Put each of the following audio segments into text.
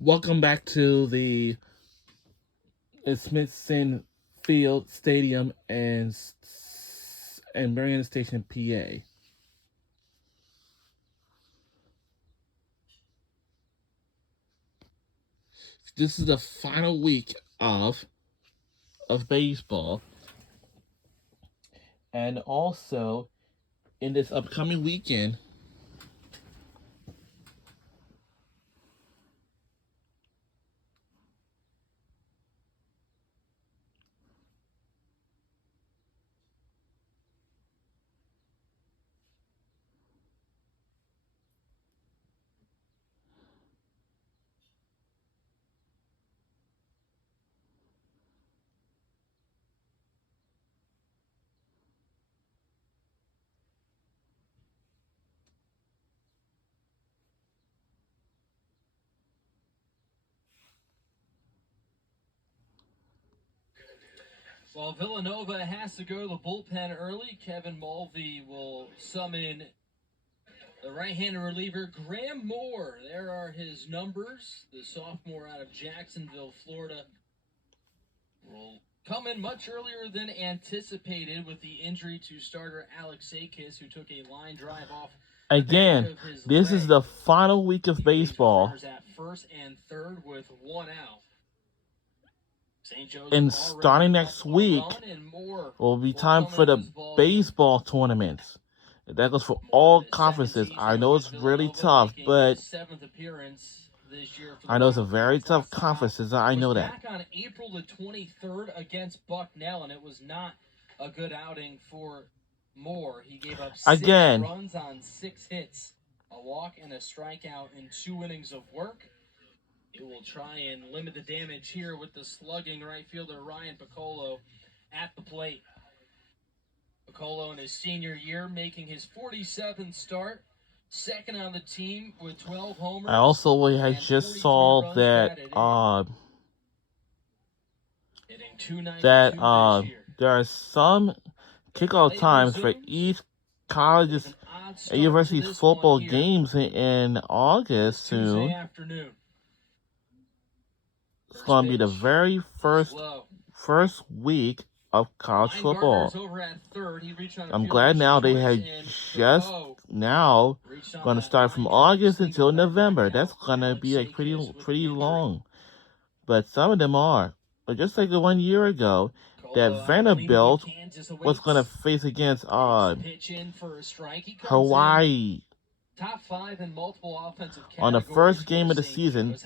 Welcome back to the Smithson Field Stadium and Marion Station, PA. This is the final week of baseball, and also in this upcoming weekend, While Villanova has to go to the bullpen early, Kevin Mulvey will summon the right-handed reliever Graham Moore. There are his numbers. The sophomore out of Jacksonville, Florida, will come in much earlier than anticipated with the injury to starter Alex Sakis, who took a line drive off the back again, of his this leg. is the final week of He leaves with baseball. runners at first and third with one out. St. Joe's And starting next week will be time for the baseball tournaments. That goes for all conferences. I know it's really tough, but I know it's a very tough conferences. I know that. Back on April the 23rd against Bucknell, and it was not a good outing for Moore. He gave up 6 runs on 6 hits, a walk and a strikeout in 2 innings of work. It will try and limit the damage here with the slugging right fielder Ryan Piccolo at the plate. Piccolo in his senior year making his 47th start, second on the team with 12 homers. I just saw that there are some kickoff times for each college's and university's football games in August soon. It's going to be the very first week of college football. I'm glad now they have just now going to start from August until November. That's going to be like pretty long. But some of them are. But just like the 1 year ago, that Vanderbilt was going to face against Hawaii Top 5 in multiple offensive on the first game of the season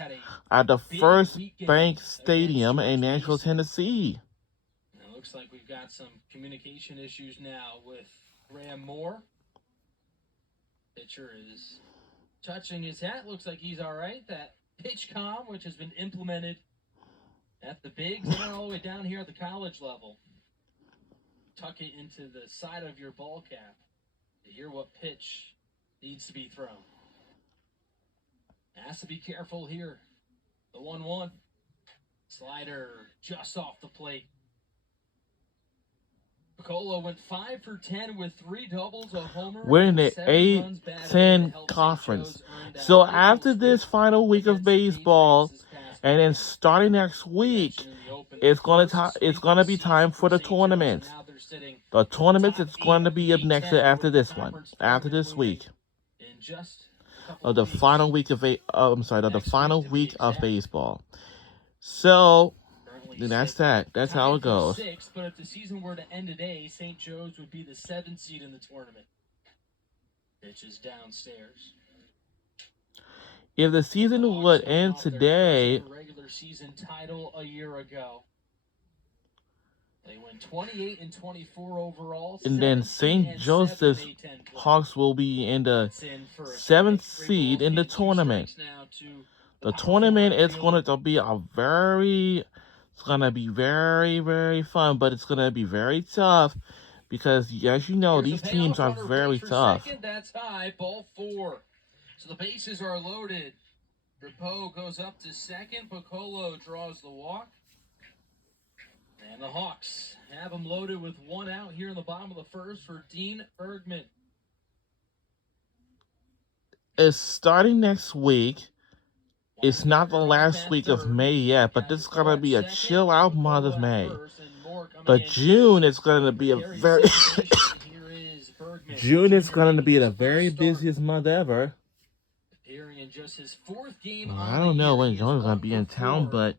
at the First Bank Stadium in Nashville, Tennessee. It looks like we've got some communication issues now with Graham Moore. Pitcher is touching his hat. Looks like he's all right. That PitchCom, which has been implemented at the bigs and all the way down here at the college level. Tuck it into the side of your ball cap to hear what pitch needs to be thrown. Has to be careful here. The 1-1. Slider just off the plate. Piccolo went 5 for 10 with 3 doubles, a homer. We're in the A-10 conference. So after this final week of baseball, and then starting next week, it's gonna be time for the tournaments. The tournaments is going to be up next after this one, after this week. Of the final week of the final week of baseball. So that's that. That's how it goes. But if the season were to end today, St. Joe's would be the 7th seed in the tournament. Pitch is downstairs. If the season would end today, regular season title a year ago. They went 28 and 24 overall. And then St. Joseph's Hawks will be in the 7th seed in the tournament. The tournament is going to be very, very fun, but it's going to be very tough because, as you know, these teams are very tough. That's high, ball 4. So the bases are loaded. Drapeau goes up to second. Piccolo draws the walk. And the Hawks have them loaded with 1 out here in the bottom of the first for Dean Bergman. It's starting next week. It's not the last week of May yet, but this is gonna be a chill out month of May. But June is gonna be a very June is gonna be the very busiest month ever. I don't know when Joan's gonna be in town, but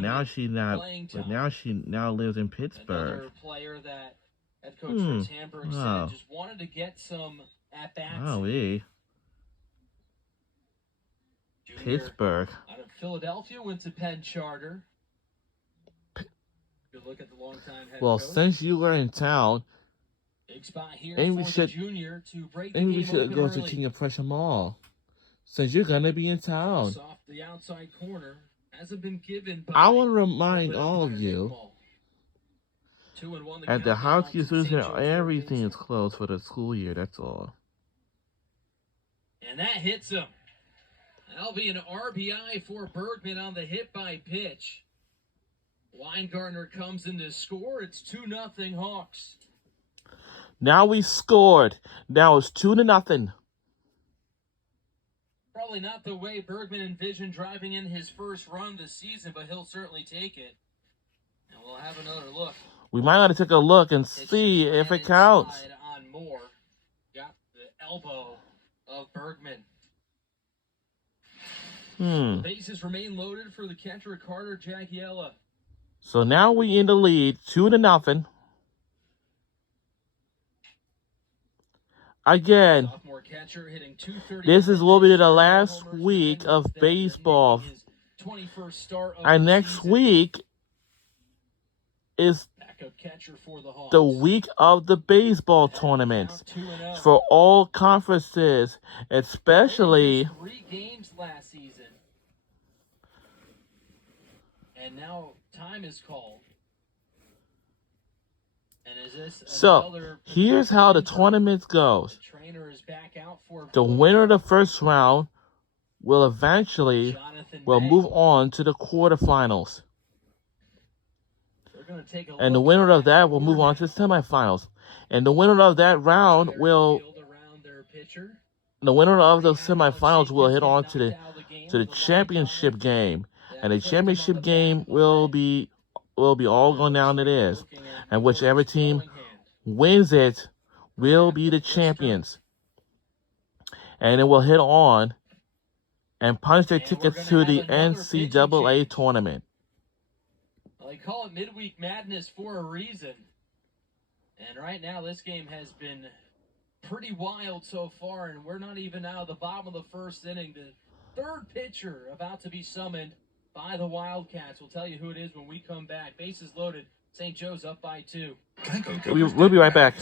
now she now lives in Pittsburgh. Another player that head coach Fritz Hamburg said just wanted to get some at bats. Pittsburgh. Out of Philadelphia, went to Penn Charter. Good look at the longtime head Well, coach. since you were in town, Big spot here maybe we for should the junior to break maybe the we game should open go to early. King of Prussia Mall. Since you're gonna be in town, Off the outside corner hasn't been given. I want to remind all of you at the Husky Association, everything is closed for the school year. That's all. And that hits him. That'll be an RBI for Bergman on the hit by pitch. Weingartner comes in to score. It's 2-0 Hawks. Now we scored. Now it's 2-0. Probably not the way Bergman envisioned driving in his first run this season, but he'll certainly take it. And we'll have another look. We might want to take a look and see if it counts. On Moore. Got the elbow of Bergman. The bases remain loaded for the catcher Carter Jagiella. So now we in the lead, 2-0. Again, this will be the last week of baseball. And next week is the week of the baseball tournaments for all conferences, especially 3 games last season. And now time is called. And is this so here's how the tournament goes. The winner of the first round will eventually move on to the quarterfinals. And the winner of that will move on to the semifinals. And the winner of that round the winner of the semifinals will hit on to the championship game. And the championship game will be all going down to this. And whichever team wins it will be the champions. And it will hit on and punch their tickets to the NCAA tournament. Well, they call it midweek madness for a reason. And right now, this game has been pretty wild so far, and we're not even out of the bottom of the first inning. The third pitcher about to be summoned by the Wildcats. We'll tell you who it is when we come back. Bases loaded. St. Joe's up by 2. We'll be right back.